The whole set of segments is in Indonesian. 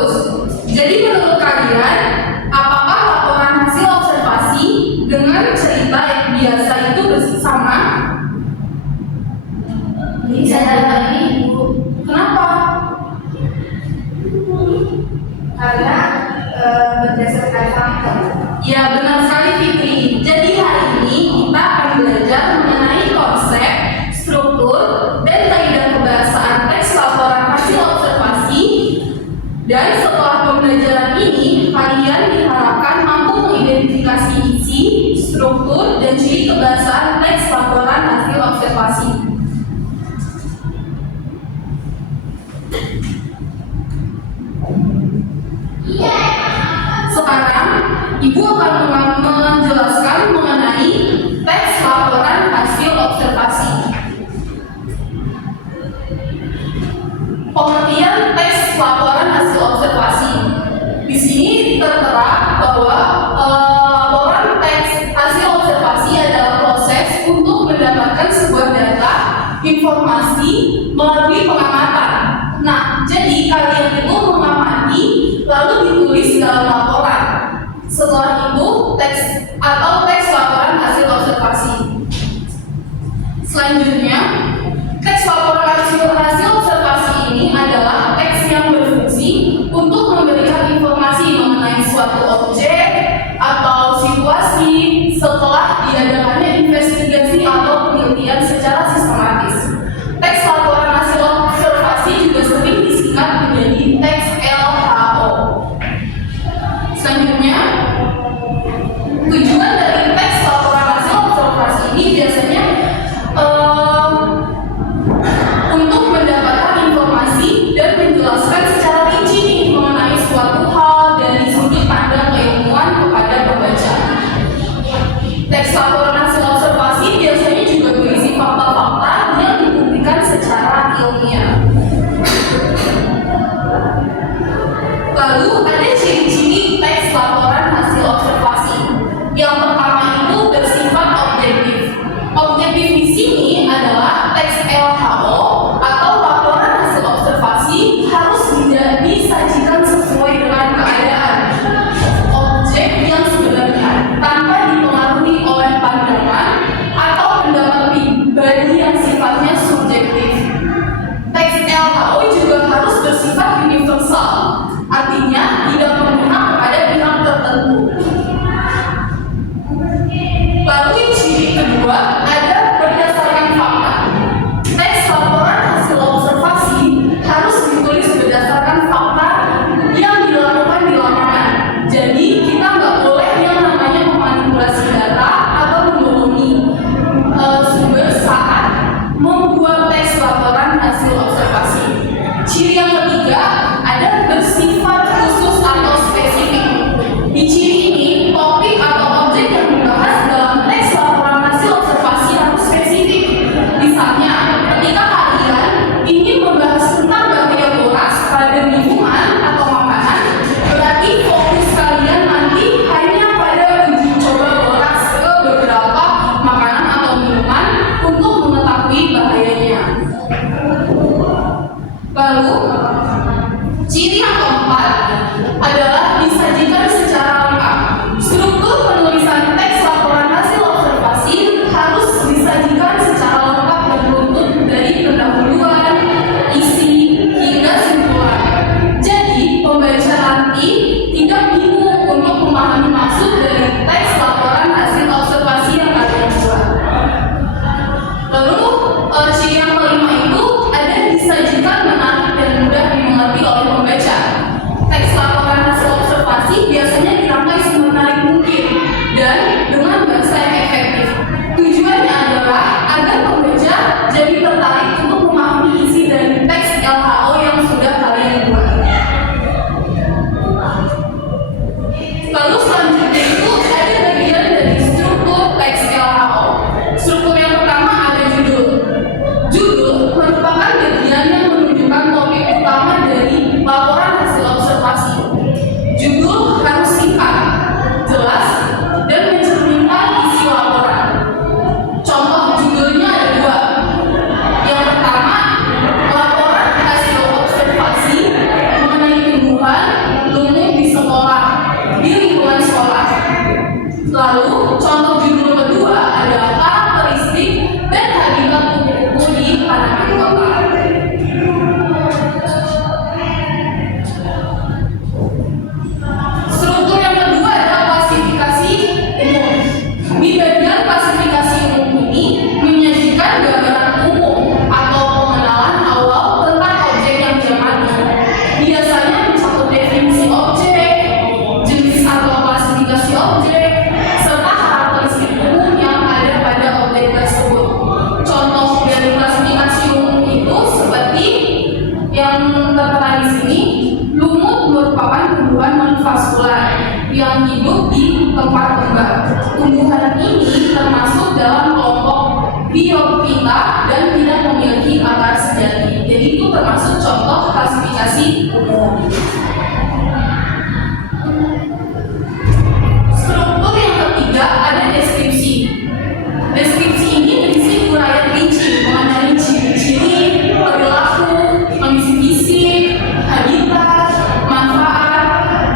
Bagus. Jadi menurut kalian, apakah laporan hasil observasi dengan cerita yang biasa itu bersama? Bisa lagi, Bu. Kenapa? Karena berdasarkan fakta. Ya, benar sekali Fitri. Jadi hari ini kita akan belajar mengenai konsep, struktur, dan kaidah kebahasaan teks laporan hasil observasi. Dan setelah pembelajaran ini, kalian diharapkan mampu mengidentifikasi isi, struktur, dan ciri kebahasaan teks laporan hasil observasi. Sekarang, Ibu akan menjelaskan mengenai teks laporan hasil observasi. Pengertian teks laporan hasil observasi. Di sini tertera bahwa laporan teks hasil observasi adalah proses untuk mendapatkan sebuah data, informasi melalui pengamatan. Nah, jadi kalian itu mengamati lalu ditulis dalam laporan. Setelah itu teks atau teks laporan hasil observasi. Selanjutnya, teks laporan hasil observasi ini adalah teks yang berfungsi untuk memberikan informasi mengenai suatu objek atau situasi setelah diadakannya investigasi atau penelitian secara sistematis. Teks laporan hasil observasi juga sering disingkat menjadi teks LHO. Selanjutnya, tujuan dari teks laporan hasil observasi ini biasanya untuk mendapatkan informasi dan menjelaskan secara rinci nih mengenai suatu hal dari sudut pandang keilmuan kepada pembaca. Teks laporan hasil observasi biasanya juga berisi fakta-fakta yang dibuktikan secara ilmiah. Lalu ada ciri-ciri teks laporan hasil observasi. Yang pertama itu bersifat objektif. Objektif di sini adalah teks LHO atau laporan hasil observasi harus disajikan sesuai dengan keadaan objek yang sebenarnya tanpa dipengaruhi oleh pandangan atau pendapat pribadi yang sifatnya subjektif. Teks LHO juga harus bersifat universal, artinya tidak memihak kepada pihak tertentu. Lalu ciri kedua ada berdasarkan fakta. Teks laporan hasil observasi harus ditulis berdasarkan fakta yang dilakukan di lapangan. Jadi kita nggak boleh yang namanya memanipulasi data atau membohongi sumber saat membuat teks laporan hasil observasi. Ciri yang ketiga ada bersifat khusus atau spesifik. Di ciri ini, topik atau objek yang dibahas dalam teks laporan hasil observasi non-vaskular yang hidup di tempat lembab. Tumbuhan ini termasuk dalam kelompok Biophyta dan tidak memiliki akar sejati. Jadi itu termasuk contoh klasifikasi umum. Struktur yang ketiga ada deskripsi. Deskripsi ini berisi uraian rinci mengenai ciri-ciri, perilaku, kondisi fisik, habitat, manfaat,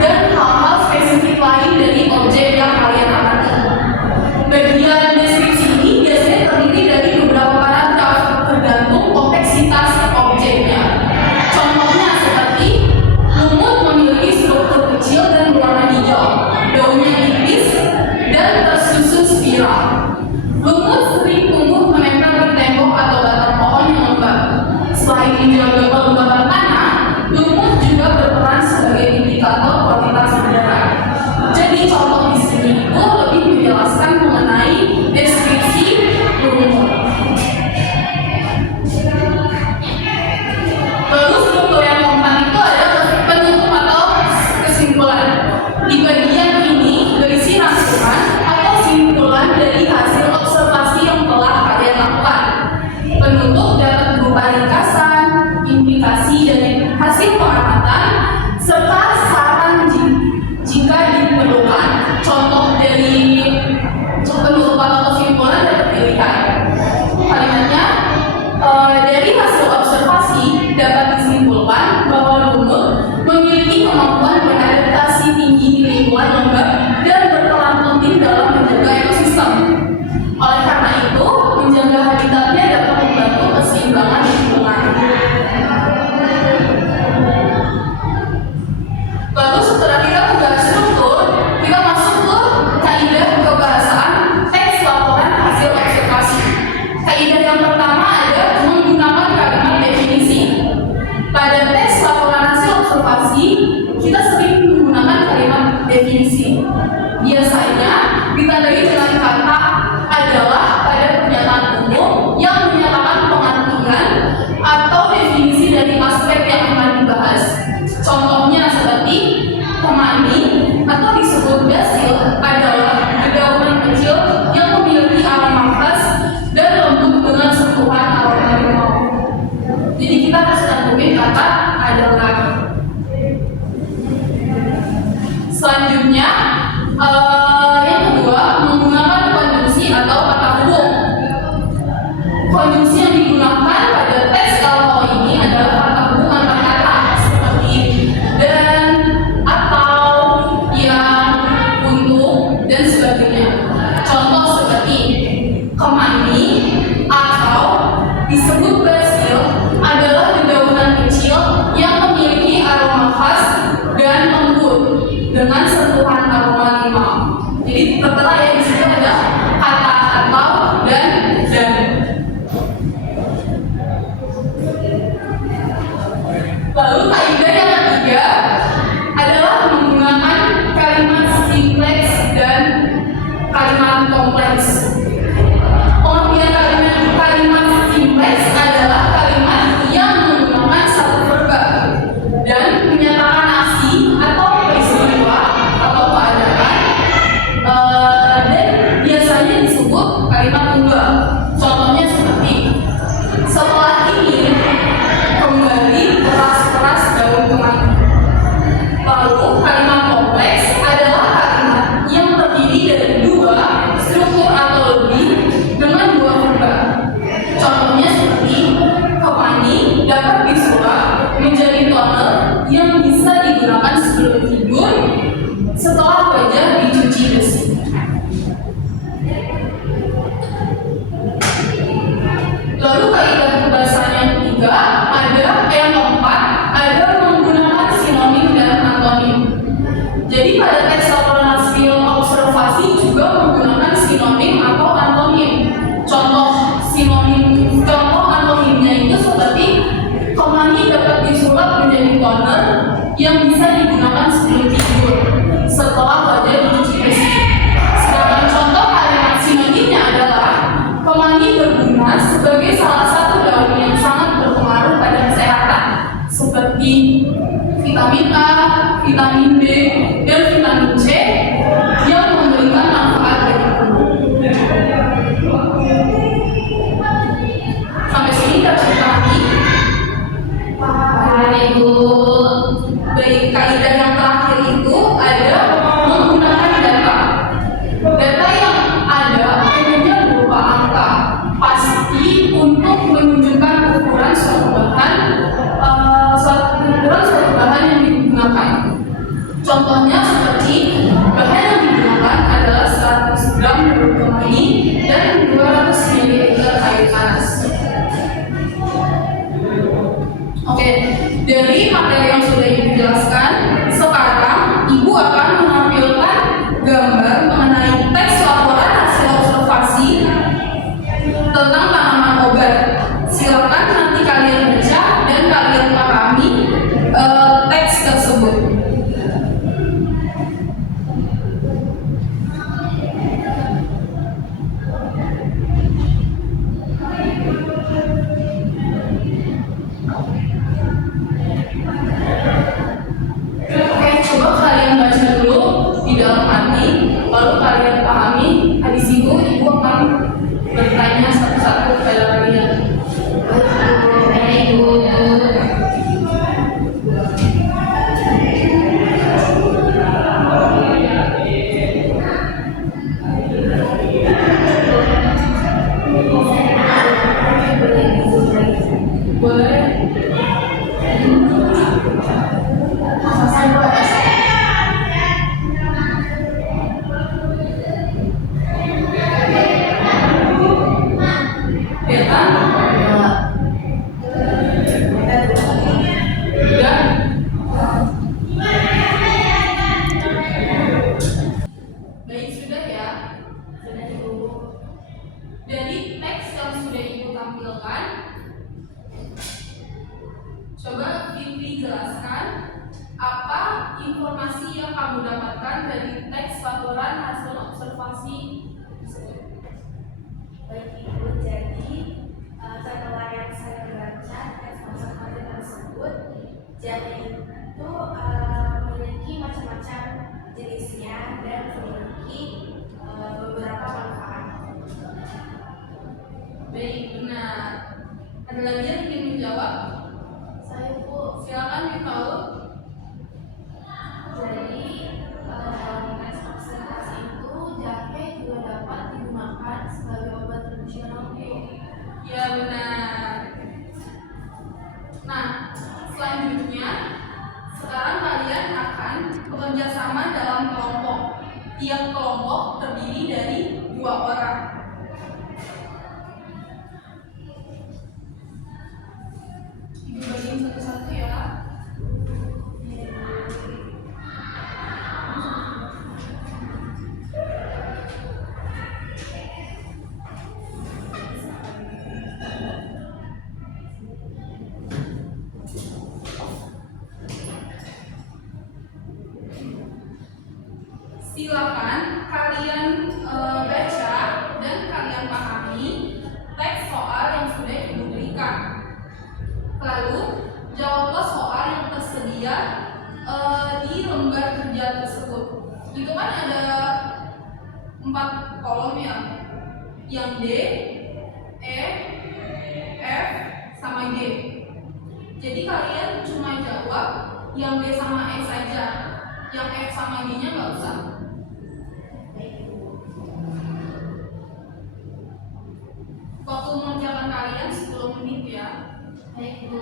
dan hal-hal spesifik lain dari objek yang kalian amati. Bagian deskripsi ini biasanya terdiri dari beberapa paragraf tergantung kompleksitas objeknya. Contohnya seperti lumut memiliki struktur kecil dan berwarna hijau, daunnya tipis dan tersusun spiral. Lumut sering tumbuh menempel di tembok atau batang pohon yang lembab. Selain menjaga kelembaban tanah, lumut juga berperan sebagai indikator kualitas udara. Jadi contoh di sini itu lebih menjelaskan mengenai deskripsi lumut. Lalu struktur yang keempat itu ada penutup atau kesimpulan. Di bagian ini berisi rangkuman atau simpulan dari hasil observasi yang telah kalian lakukan. Penutup dapat berupa ringkasan, implikasi dari hasil pengamatan, serta saran jika diperlukan. Contoh dari penutup atau kesimpulan dapat dilihat. Kalimatnya, dari hasil observasi dapat disimpulkan bahwa lumut memiliki kemampuan beradaptasi tinggi di lingkungan lembab dan berperan penting dalam menjaga ekosistem. Oleh karena itu, menjaga habitatnya dapat membantu keseimbangan lingkungan. Lalu setelah kita membahas struktur, kita masuk ke kaidah kebahasaan teks laporan hasil observasi. Kaidah yang pertama ada menggunakan kalimat definisi. Pada teks laporan hasil observasi, kita sering menggunakan kalimat definisi. Biasanya ditandai dengan kata adalah pada pernyataan umum yang menyatakan pengantungan atau definisi dari aspek yang akan dibahas. Contohnya seperti kemani atau disebut basil adalah dedaunan kecil yang memiliki aroma khas dan lembut dengan sentuhan aroma limau. Jadi kita harus cantumin kata adalah. Selanjutnya, yang kedua menggunakan konjungsi atau kata hubung. Konjungsi yang digunakan pada teks kalau ini adalah kata hubung antar kata seperti dan, atau, yang, untuk, dan sebagainya. Contoh seperti kemani atau disebut basil adalah dedaunan kecil yang memiliki aroma khas dan lembut dengan sentuhan aroma limau. Jadi tertera ya di situ ada kata atau dan. Lalu kaidah yang ketiga adalah menggunakan kalimat simpleks dan kalimat kompleks. Pengertian kalimat simpleks adalah kalimat yang menggunakan satu verba dan menyatakan aksi atau peristiwa atau keadaan, dan biasanya disebut kalimat tunggal. Contohnya seperti setelah ini kembali keras-keras daun kemani. Lalu kalimat kompleks adalah kalimat yang terdiri dari dua struktur atau lebih dengan dua verba. Contohnya seperti kemani dapat disulap menjadi toner yang bisa digunakan sebelum tidur setelah wajah dicuci bersih. Lalu kaidah kebahasaan yang ketiga ada yang keempat ada menggunakan sinonim dan antonim. Jadi pada teks laporan hasil observasi juga menggunakan sinonim atau antonim. Contoh antonimnya itu seperti kemani dapat disulap menjadi toner yang bisa digunakan sebelum Contohnya seperti bahan yang digunakan adalah 100 gram bubuk kemangi dan 200 ml air panas. Oke, dari materi yang sudah Ibu jelaskan, sekarang Ibu akan menampilkan gambar mengenai teks laporan hasil observasi tentang tanaman obat. Silakan nanti kalian baca dan kalian pahami teks tersebut. Oke, coba kalian baca dulu di dalam hati, lalu kalian pahami. Habis itu Ibu akan bertanya satu-satu kepada kalian. Boleh? Beta? Udah? Baik, sudah ya. Sudah Ibu. Dari teks yang sudah Ibu tampilkan, coba Fitri jelaskan apa informasi yang kamu dapatkan dari teks laporan hasil observasi tersebut. Baik Ibu, jadi setelah yang saya baca teks observasi tersebut, jadi itu memiliki macam-macam jenisnya dan memiliki beberapa manfaat. Baik, benar. Ada lagi yang ingin menjawab? Saya Bu, Silakan Miftahul. jadi teks observasi itu jahe juga dapat digunakan sebagai obat tradisional Bu. Ya, benar. Nah, selanjutnya sekarang kalian akan bekerja sama dalam kelompok. Tiap kelompok terdiri dari 2 orang. Ibu bagiin satu-satu ya. Silakan kalian baca dan kalian pahami teks soal yang sudah Ibu berikan. Lalu jawablah soal yang tersedia di lembar kerja tersebut. Itu kan ada 4 kolom ya, yang D, E, F, sama G. Jadi kalian cuma jawab yang D sama E saja, yang F sama G-nya nggak usah. Waktu mengerjakan kalian 10 menit ya. Baik Bu.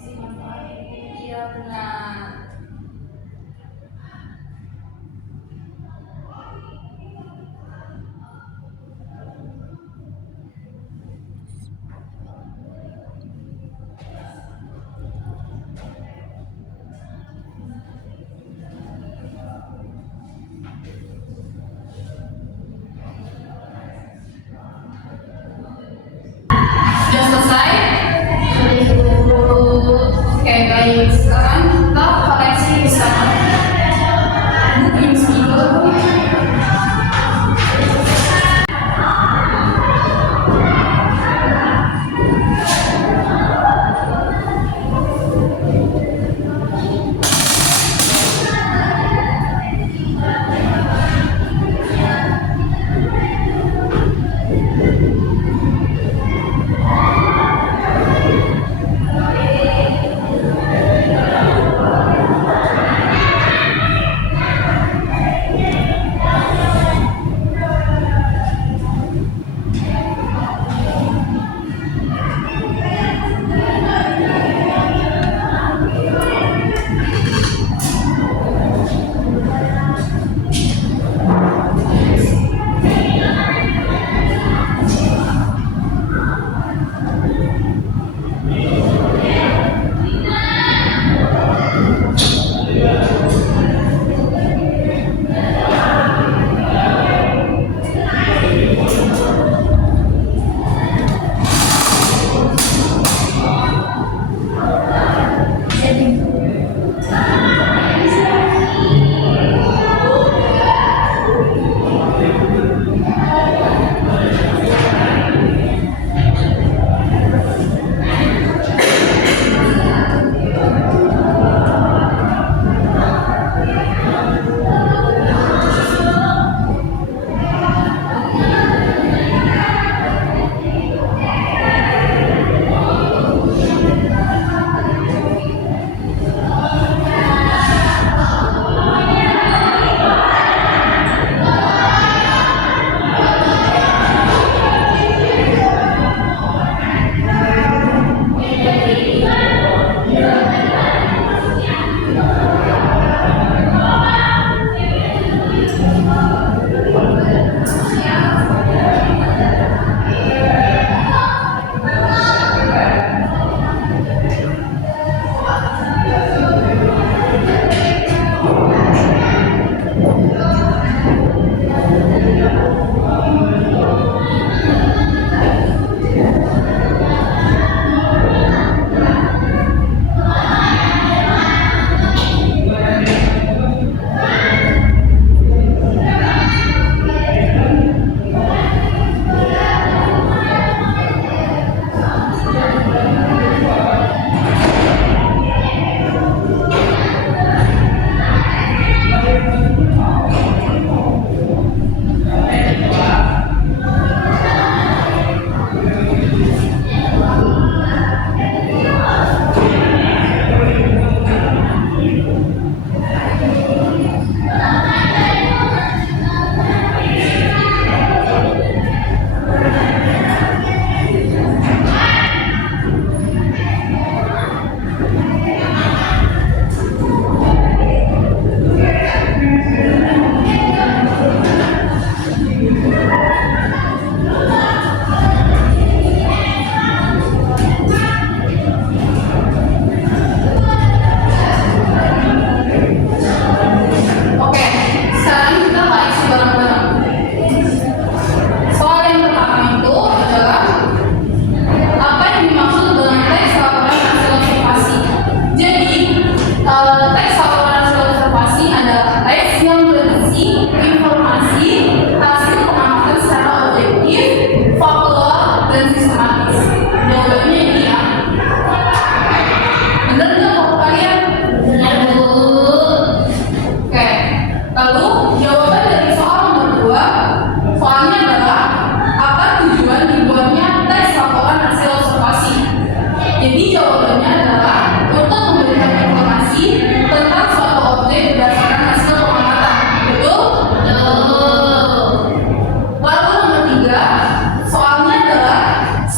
sisi manfaat. Iya benar. Sudah selesai? Oke, baik. Sekarang kita koreksi bersama. Mungkin speaker.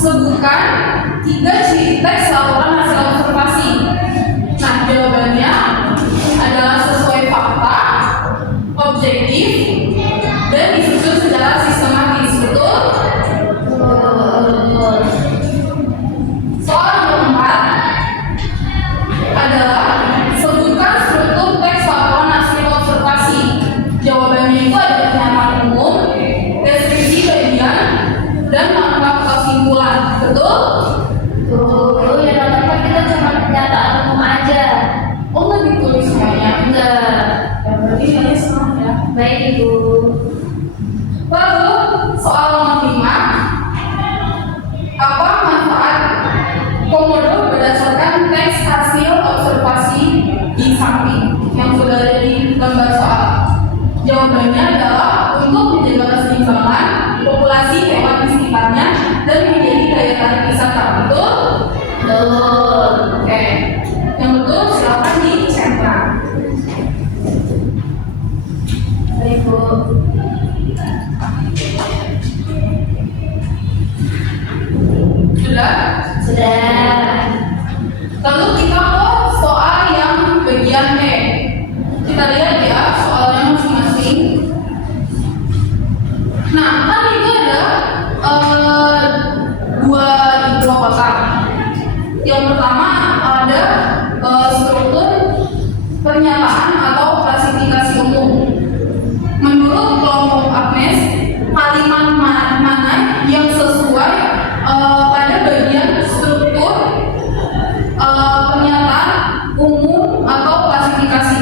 Sebutkan 3 ciri teks laporan hasil observasi. berarti nilainya setengah ya. Baik Ibu. Lalu soal nomor 5, apa manfaat komodo berdasarkan teks hasil observasi di samping yang sudah ada di gambar soal? Jawabannya adalah untuk menjaga keseimbangan populasi hewan di sekitarnya dan menjadi daya tarik wisata. Betul? Betul. Oke. Yang betul silakan di sentra. Baik Bu. Sudah? Sudah. Lalu kita ke soal yang bagian B. Kita lihat ya soalnya masing-masing. Nah, kan itu ada dua kotak. Yang pertama ada struktur pernyataan atau klasifikasi umum. Menurut kelompok Agnes, kalimat mana yang sesuai pada bagian struktur pernyataan umum atau klasifikasi?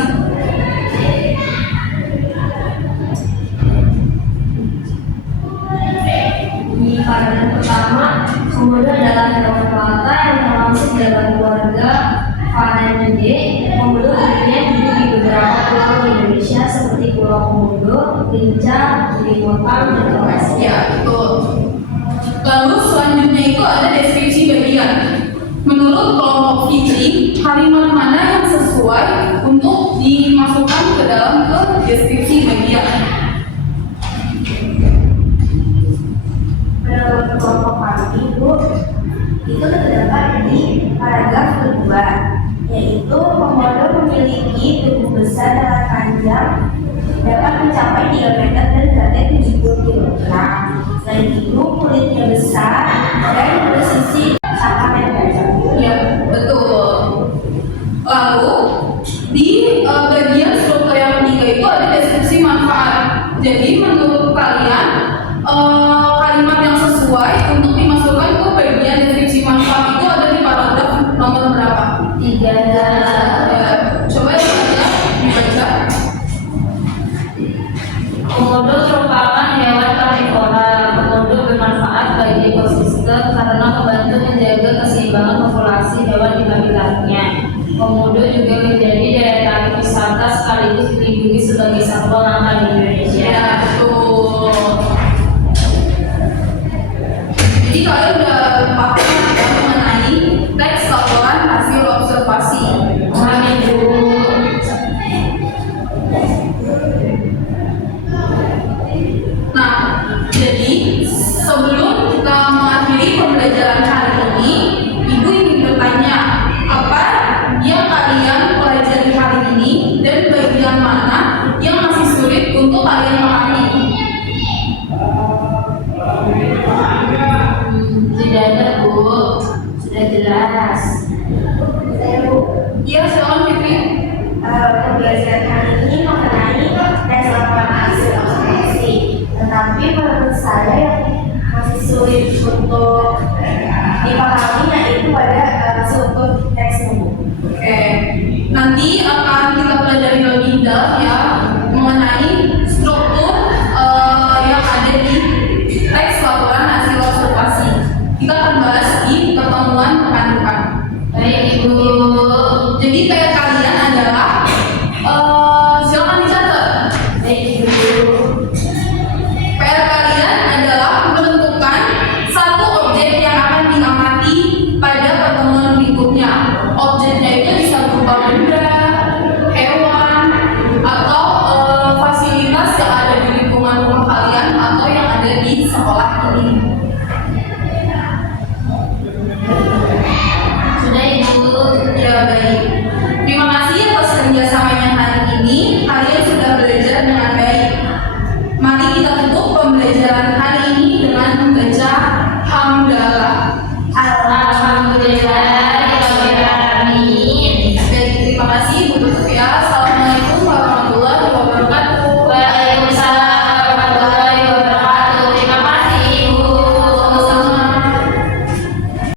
Di paragraf pertama, komodo adalah hewan melata yang termasuk dalam keluarga Pharyngidae. Komodo umumnya hidup di beberapa pulau di Indonesia seperti Pulau Komodo, Rinca, Gilimantan, dan Sulawesi. Ya, betul. Lalu selanjutnya itu ada deskripsi bagian. Menurut kelompok Fitri, kalimat mana yang sesuai untuk dimasukkan ke dalam deskripsi bagian? Menurut kelompok kami, Bu, itu terdapat di paragraf kedua, yaitu komodo memiliki tubuh besar dan panjang dapat mencapai diameter dan beratnya 70 kg. Selain itu, kulitnya besar dan bersisi cakap dan tajam. Ya, betul. Lalu di bagian struktur yang ketiga itu ada deskripsi manfaat. Jadi menurut kalian kalimat yang sesuai untuk dimasukkan ke bagian deskripsi manfaat itu ada di paragraf nomor berapa? 3. Ya, coba ya dibaca. Komodo merupakan hewan karnivora. Komodo bermanfaat bagi ekosistem karena membantu menjaga keseimbangan populasi hewan di habitatnya. Komodo juga menjadi daya tarik wisata sekaligus dilindungi sebagai satwa langka di Indonesia. Ya, betul. Jadi kalian udah paham ya mengenai teks laporan hasil observasi. Paham Ibu? Nah, jadi sebelum kita mengakhiri pembelajaran hari ini, Ibu ingin bertanya, apa yang kalian pelajari hari ini dan bagian mana yang masih sulit untuk kalian pahami? Sudah ada Bu, sudah jelas. Saya Bu. Iya, silakan Fitri. Pembelajaran hari ini mengenai tes laporan hasil observasi, tetapi menurut saya yang masih sulit untuk dipahami yaitu pada struktur teks umum. Oke, nanti akan kita pelajari lebih dalam ya mengenai struktur yang ada di teks laporan hasil observasi. Kita akan bahas di pertemuan pekan depan. Baik Ibu. Jadi PR kalian adalah silakan dicatat. Baik Ibu. PR kalian adalah menentukan satu objek yang akan diamati pada pertemuan berikutnya. Objeknya itu bisa berupa benda, hewan, atau fasilitas yang ada di lingkungan rumah kalian atau yang ada di sekolah ini. Sudah Ibu. Ya, baik. Terima kasih atas kerjasamanya hari ini. Kalian sudah belajar dengan baik. Mari kita tutup pembelajaran hari ini dengan membaca hamdalah. Alhamdulillah. Baik, terima kasih. Ibu tutup ya.